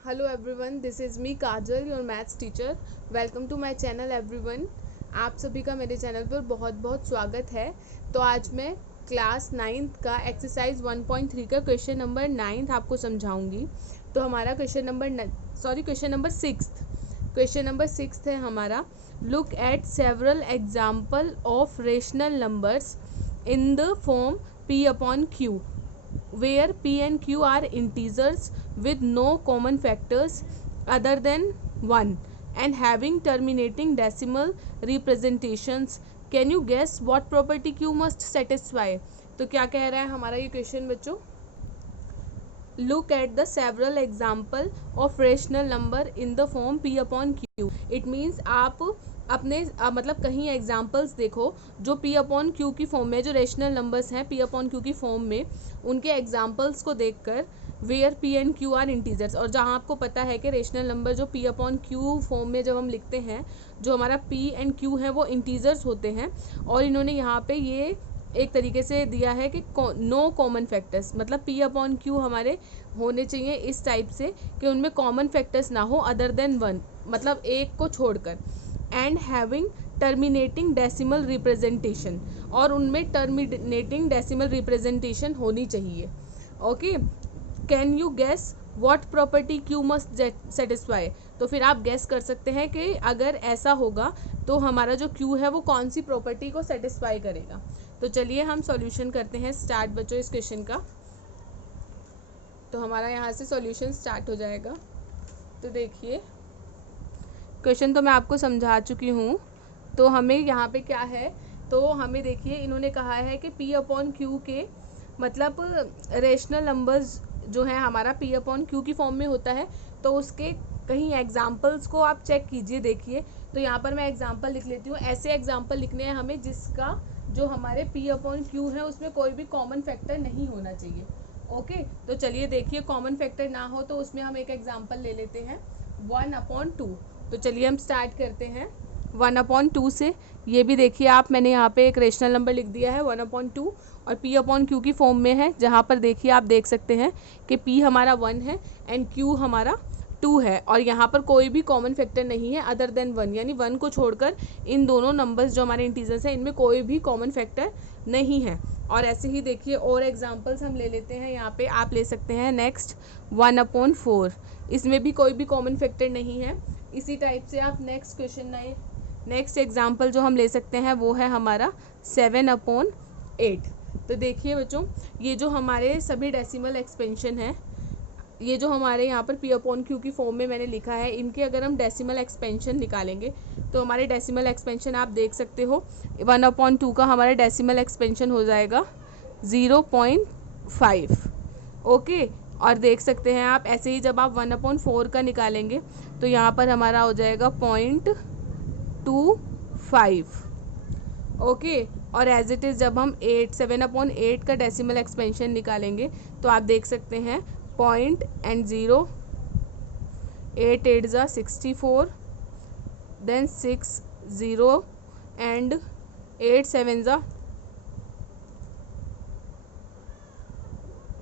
Hello everyone, this is me Kajal, your maths teacher. Welcome to my channel everyone. आप सभी का मेरे channel पर बहुत बहुत स्वागत है। तो आज मैं क्लास 9th का एक्सरसाइज 1.3 का क्वेश्चन नंबर 9 आपको समझाऊंगी। तो हमारा क्वेश्चन नंबर 6 है हमारा। Look at several example of rational numbers in the form p upon q where p and q are integers with no common factors other than 1 and having terminating decimal representations. Can you guess what property q must satisfy? तो क्या कह रहा है हमारा ये question बच्चों? Look at the several example of rational number in the form p upon q. It means आप अपने मतलब कहीं एग्जाम्पल्स देखो जो p अपॉन q की फॉर्म में, जो रेशनल नंबर्स हैं p अपॉन q की फॉर्म में, उनके एग्जाम्पल्स को देखकर where p and q are integers, और जहाँ आपको पता है कि रेशनल नंबर जो p अपॉन q फॉर्म में जब हम लिखते हैं, जो हमारा p एंड q है वो इंटीजर्स होते हैं। और इन्होंने यहाँ पे ये एक तरीके से दिया है कि नो कॉमन फैक्टर्स, मतलब p अपॉन q हमारे होने चाहिए इस टाइप से कि उनमें कॉमन फैक्टर्स ना हो अदर देन 1, मतलब एक को छोड़कर। And having terminating decimal representation, और उनमें टर्मिनेटिंग डेसिमल रिप्रेजेंटेशन होनी चाहिए। Okay, can you guess what property Q must satisfy? तो फिर आप गेस कर सकते हैं कि अगर ऐसा होगा तो हमारा जो क्यू है वो कौन सी प्रॉपर्टी को सेटिस्फाई करेगा। तो चलिए हम सॉल्यूशन करते हैं स्टार्ट बच्चों इस क्वेश्चन का। तो हमारा यहाँ से सॉल्यूशन स्टार्ट हो जाएगा। तो देखिए, क्वेश्चन तो मैं आपको समझा चुकी हूँ। तो हमें यहाँ पे क्या है, तो हमें देखिए इन्होंने कहा है कि p अपॉन क्यू के मतलब रेशनल नंबर्स जो है हमारा p अपॉन क्यू की फॉर्म में होता है। तो उसके कहीं एग्जाम्पल्स को आप चेक कीजिए। देखिए, तो यहाँ पर मैं एग्जाम्पल लिख लेती हूँ। ऐसे एग्जाम्पल लिखने हैं हमें जिसका जो हमारे p अपॉन क्यू है उसमें कोई भी कॉमन फैक्टर नहीं होना चाहिए। ओके, तो चलिए देखिए, कॉमन फैक्टर ना हो तो उसमें हम एक एग्जाम्पल ले लेते हैं 1/2। तो चलिए हम स्टार्ट करते हैं 1/2 से। ये भी देखिए आप, मैंने यहाँ पे एक रेशनल नंबर लिख दिया है 1/2 और p अपॉन क्यू की फॉर्म में है, जहाँ पर देखिए आप देख सकते हैं कि p हमारा 1 है एंड q हमारा 2 है, और यहाँ पर कोई भी कॉमन फैक्टर नहीं है अदर देन 1, यानी 1 को छोड़कर इन दोनों नंबर्स जो हमारे इंटीजर्स हैं इनमें कोई भी कॉमन फैक्टर नहीं है। और ऐसे ही देखिए और एग्जाम्पल्स हम ले लेते हैं। यहाँ पे आप ले सकते हैं नेक्स्ट 1/4, इसमें भी कोई भी कॉमन फैक्टर नहीं है। इसी टाइप से आप नेक्स्ट एग्जाम्पल जो हम ले सकते हैं वो है हमारा 7/8। तो देखिए बच्चों, ये जो हमारे सभी डेसिमल एक्सपेंशन हैं, ये जो हमारे यहाँ पर p अपॉन क्यू की फॉर्म में मैंने लिखा है, इनके अगर हम डेसिमल एक्सपेंशन निकालेंगे तो हमारे डेसिमल एक्सपेंशन आप देख सकते हो 1/2 का हमारा डेसिमल एक्सपेंशन हो जाएगा 0.5। ओके, और देख सकते हैं आप ऐसे ही जब आप 1/4 का निकालेंगे तो यहाँ पर हमारा हो जाएगा 0.25। ओके, और एज इट इज़ जब हम 7/8 का डेसिमल एक्सपेंशन निकालेंगे तो आप देख सकते हैं 0.0, 8 8 ज़ा 64, देन 6 0 एंड 8 7 ज़ा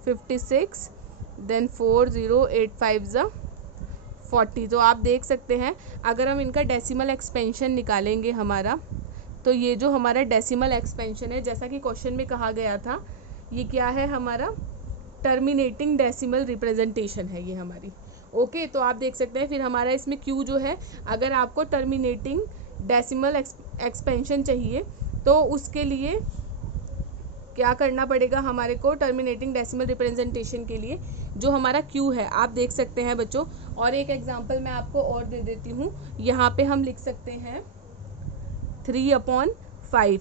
56, देन 4 0 8 5 ज़ा 40। तो आप देख सकते हैं अगर हम इनका डेसिमल एक्सपेंशन निकालेंगे हमारा, तो ये जो हमारा डेसिमल एक्सपेंशन है, जैसा कि क्वेश्चन में कहा गया था, ये क्या है हमारा टर्मिनेटिंग डेसिमल रिप्रेजेंटेशन है ये हमारी। ओके, तो आप देख सकते हैं फिर हमारा इसमें क्यू जो है, अगर आपको टर्मिनेटिंग डेसिमल एक्सपेंशन चाहिए तो उसके लिए क्या करना पड़ेगा हमारे को, टर्मिनेटिंग डेसिमल रिप्रेजेंटेशन के लिए जो हमारा क्यू है आप देख सकते हैं बच्चों। और एक एग्जांपल मैं आपको और दे देती हूँ। यहाँ पे हम लिख सकते हैं 3/5,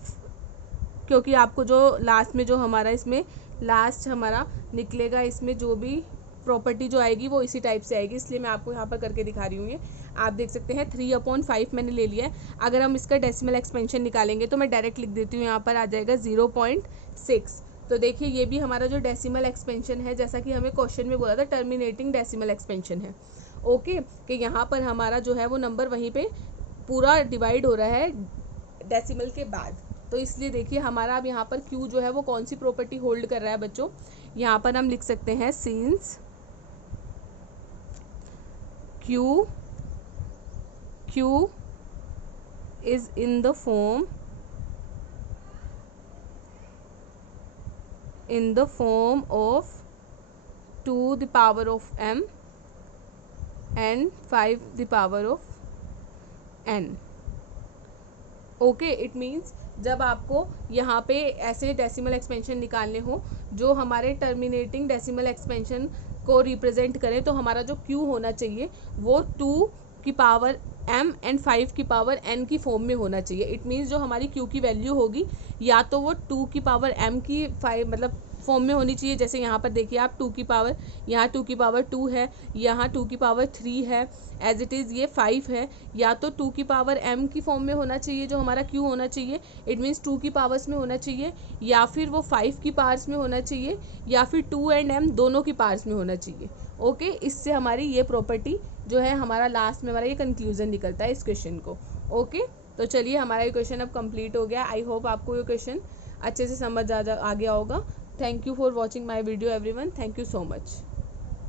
क्योंकि आपको जो लास्ट में जो हमारा इसमें लास्ट हमारा निकलेगा, इसमें जो भी प्रॉपर्टी जो आएगी वो इसी टाइप से आएगी, इसलिए मैं आपको यहाँ पर करके दिखा रही हूँ। ये आप देख सकते हैं 3/5 मैंने ले लिया है। अगर हम इसका डेसिमल एक्सपेंशन निकालेंगे तो मैं डायरेक्ट लिख देती हूँ, यहाँ पर आ जाएगा 0.6। तो देखिए ये भी हमारा जो डेसिमल एक्सपेंशन है, जैसा कि हमें क्वेश्चन में बोला था, टर्मिनेटिंग डेसिमल एक्सपेंशन है। ओके, कि यहाँ पर हमारा जो है वो नंबर वहीं पे पूरा डिवाइड हो रहा है डेसिमल के बाद। तो इसलिए देखिए हमारा अब यहाँ पर क्यू जो है वो कौन सी प्रॉपर्टी होल्ड कर रहा है बच्चों, यहाँ पर हम लिख सकते हैं since Q is in the form of 2 the power of m and 5 the power of n. Okay, it means जब आपको यहाँ पे ऐसे डेसिमल एक्सपेंशन निकालने हो जो हमारे टर्मिनेटिंग डेसिमल एक्सपेंशन को रिप्रेजेंट करें, तो हमारा जो Q होना चाहिए वो 2 की पावर m एंड 5 की पावर n की फॉर्म में होना चाहिए. इट मीन्स जो हमारी Q की वैल्यू होगी या तो वो 2 की पावर m की 5 मतलब फॉर्म में होनी चाहिए. जैसे यहाँ पर देखिए आप 2 की पावर, यहाँ 2 की पावर 2 है, यहाँ 2 की पावर 3 है, एज इट इज़ ये 5 है. या तो 2 की पावर m की फॉर्म में होना चाहिए जो हमारा Q होना चाहिए, इट मीन्स 2 की पावर्स में होना चाहिए, या फिर वो 5 की पावर्स में होना चाहिए, या फिर 2 एंड m दोनों की पावर्स में होना चाहिए. ओके, इससे हमारी ये प्रॉपर्टी जो है हमारा लास्ट में हमारा ये कंक्लूजन निकलता है इस क्वेश्चन को. ओके, तो चलिए हमारा ये क्वेश्चन अब कंप्लीट हो गया. आई होप आपको ये क्वेश्चन अच्छे से समझ आ गया होगा. Thank you for watching my video everyone. Thank you so much.